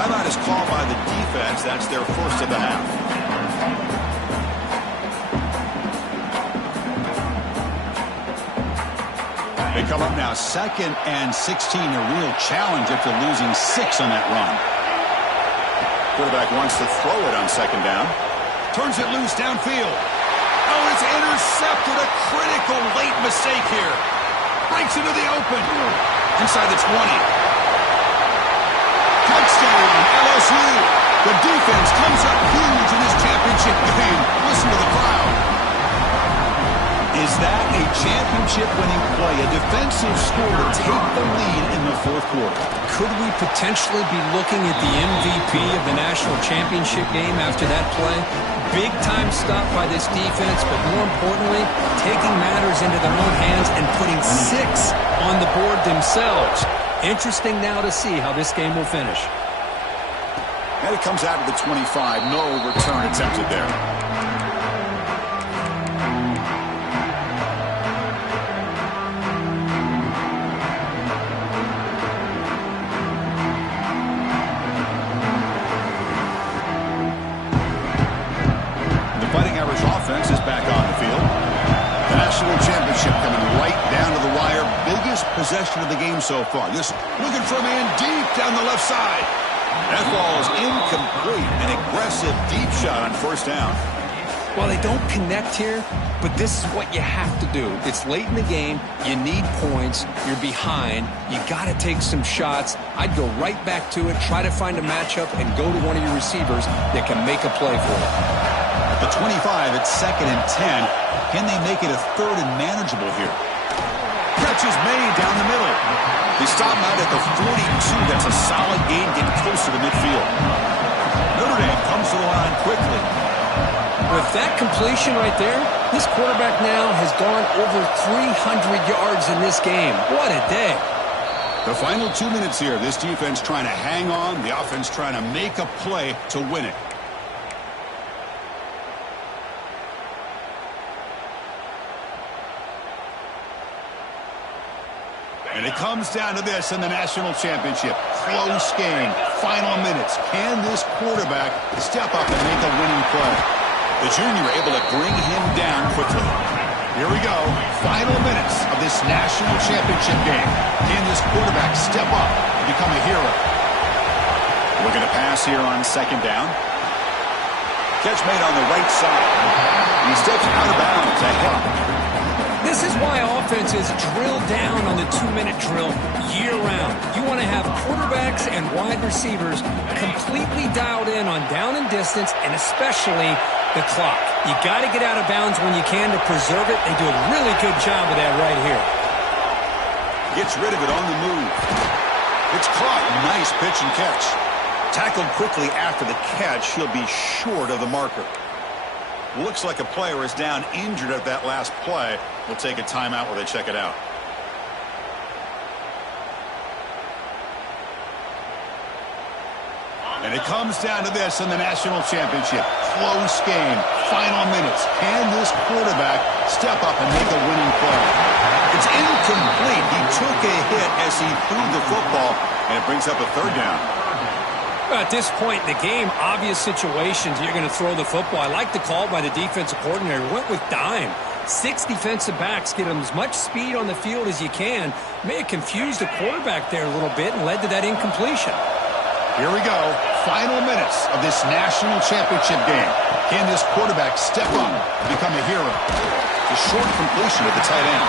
Timeout is called by the defense. That's their first of the half. They come up now 2nd and 16. A real challenge after losing 6 on that run. Quarterback wants to throw it on second down. Turns it loose downfield. Oh, it's intercepted. A critical late mistake here. Breaks into the open. Inside the 20. Touchdown, LSU. The defense comes up huge in this championship game. Listen to the crowd. Is that a championship-winning play? A defensive score to take the lead in the fourth quarter. Could we potentially be looking at the MVP of the national championship game after that play? Big-time stop by this defense, but more importantly, taking matters into their own hands and putting 6 on the board themselves. Interesting now to see how this game will finish. And it comes out of the 25. No return attempted there. The Fighting Irish offense is back on the field. The national championship coming right down to the wire. Biggest possession of the game so far. Just looking for a man deep down the left side. That ball is incomplete. An aggressive deep shot on first down. Well, they don't connect here, but this is what you have to do. It's late in the game. You need points. You're behind. You got to take some shots. I'd go right back to it, try to find a matchup, and go to one of your receivers that can make a play for it. At the 25, it's 2nd and 10. Can they make it a 3rd and manageable here? Catch is made down the middle. They stop him out at the 42. That's a solid gain, getting closer to midfield. Notre Dame comes to the line quickly. With that completion right there, this quarterback now has gone over 300 yards in this game. What a day. The final 2 minutes here. This defense trying to hang on. The offense trying to make a play to win it. And it comes down to this in the national championship. Close game. Final minutes. Can this quarterback step up and make a winning play? The junior able to bring him down quickly. Here we go. Final minutes of this national championship game. Can this quarterback step up and become a hero? Looking to pass here on second down. Catch made on the right side. He steps out of bounds ahead. This is why offenses drill down on the 2-minute drill year-round. You want to have quarterbacks and wide receivers completely dialed in on down and distance, and especially the clock. You got to get out of bounds when you can to preserve it. They do a really good job of that right here. Gets rid of it on the move. It's caught. Nice pitch and catch. Tackled quickly after the catch. He'll be short of the marker. Looks like a player is down injured at that last play. We'll take a timeout while they check it out. And it comes down to this in the national championship. Close game, final minutes. Can this quarterback step up and make a winning play? It's incomplete. He took a hit as he threw the football, and it brings up a third down. Well, at this point in the game, obvious situations, you're going to throw the football. I like the call by the defensive coordinator. Went with dime. 6 defensive backs, get them as much speed on the field as you can. May have confused the quarterback there a little bit and led to that incompletion. Here we go. Final minutes of this national championship game. Can this quarterback step up and become a hero? The short completion at the tight end.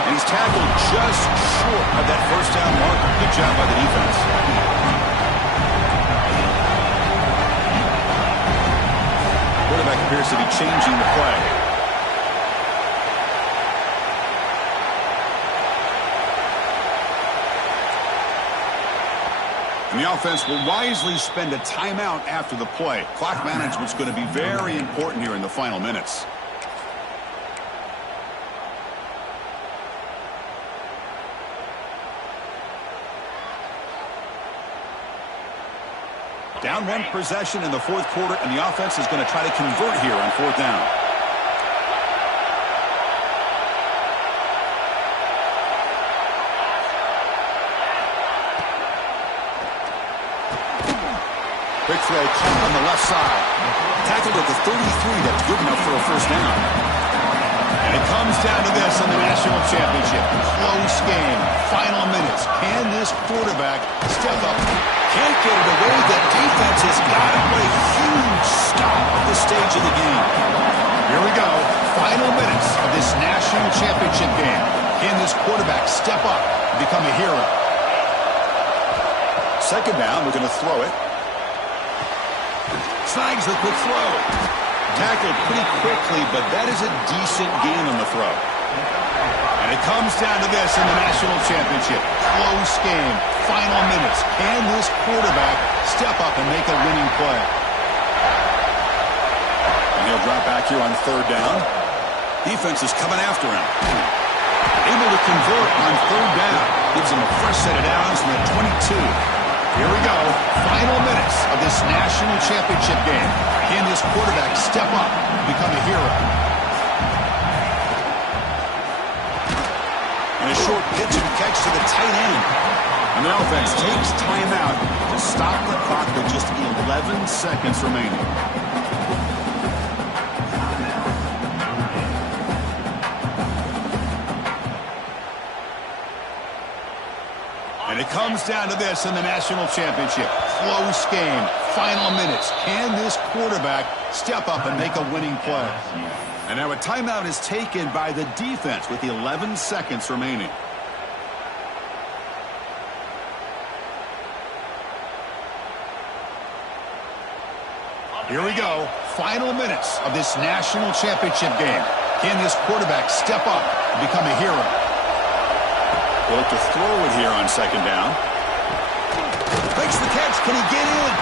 And he's tackled just short of that first down marker. Good job by the defense. Quarterback appears to be changing the play. And the offense will wisely spend a timeout after the play. Clock management's going to be very important here in the final minutes. Down one possession in the fourth quarter, and the offense is going to try to convert here on fourth down. Quick throw caught on the left side. Tackled at the 33. That's good enough for a first down. And it comes down to this in the national championship. Close game. Final minutes. Can this quarterback step up? Can't get it away. The defense has got him with a huge stop at this stage of the game. Here we go. Final minutes of this national championship game. Can this quarterback step up and become a hero? Second down. We're going to throw it. Snags the quick throw. Tackled pretty quickly, but that is a decent gain on the throw. And it comes down to this in the national championship. Close game. Final minutes. Can this quarterback step up and make a winning play? And he'll drop back here on third down. Defense is coming after him. Able to convert on third down. Gives him a fresh set of downs from the 22. Here we go. Final minutes of this national championship game. Can this quarterback step up and become a hero? And a short pitch and catch to the tight end. And the offense takes timeout to stop the clock with just 11 seconds remaining. And it comes down to this in the national championship. Close game. Final minutes. Can this quarterback step up and make a winning play? And now a timeout is taken by the defense with 11 seconds remaining. Here we go. Final minutes of this national championship game. Can this quarterback step up and become a hero? They'll look to throw it here on second down. Makes the catch. Can he get in?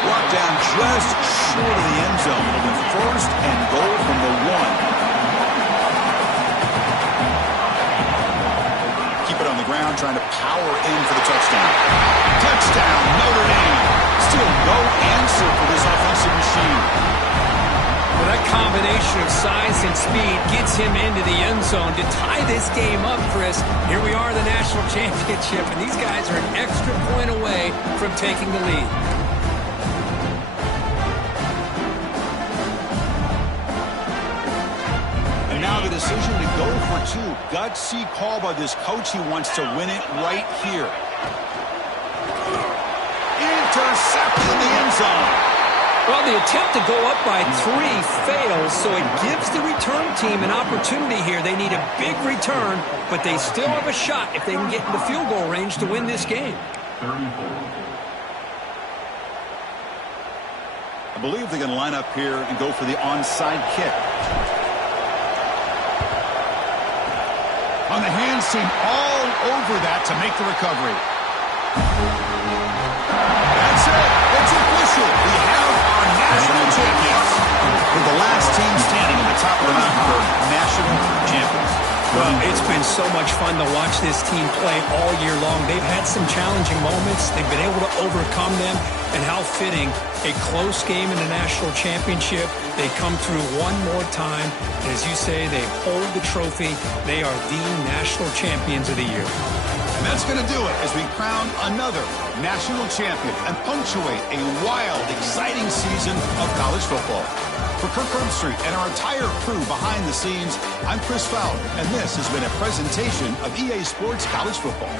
Brought down just short of the end zone. It'll be first and goal from the 1. Keep it on the ground, trying to power in for the touchdown. Touchdown, Notre Dame. Still no answer for this offensive machine. Well, that combination of size and speed gets him into the end zone to tie this game up, Chris. Here we are in the national championship, and these guys are an extra point away from taking the lead. And now the decision to go for two. Gutsy call by this coach. He wants to win it right here. Intercepted in the end zone. Well, the attempt to go up by 3 fails, so it gives the return team an opportunity here. They need a big return, but they still have a shot if they can get into field goal range to win this game. I believe they're going to line up here and go for the onside kick. On the hands team, all over that to make the recovery. That's it. It's official. We have our national champions. With the last team standing at the top of the mountain for national champions. Well, it's been so much fun to watch this team play all year long. They've had some challenging moments. They've been able to overcome them. And how fitting, a close game in the national championship. They come through one more time. And as you say, they hold the trophy. They are the national champions of the year. And that's going to do it as we crown another national champion and punctuate a wild, exciting season of college football. For Kirk Herbstreit and our entire crew behind the scenes, I'm Chris Fowler, and this has been a presentation of EA Sports College Football.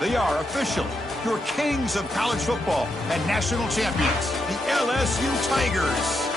They are officially your kings of college football and national champions, the LSU Tigers.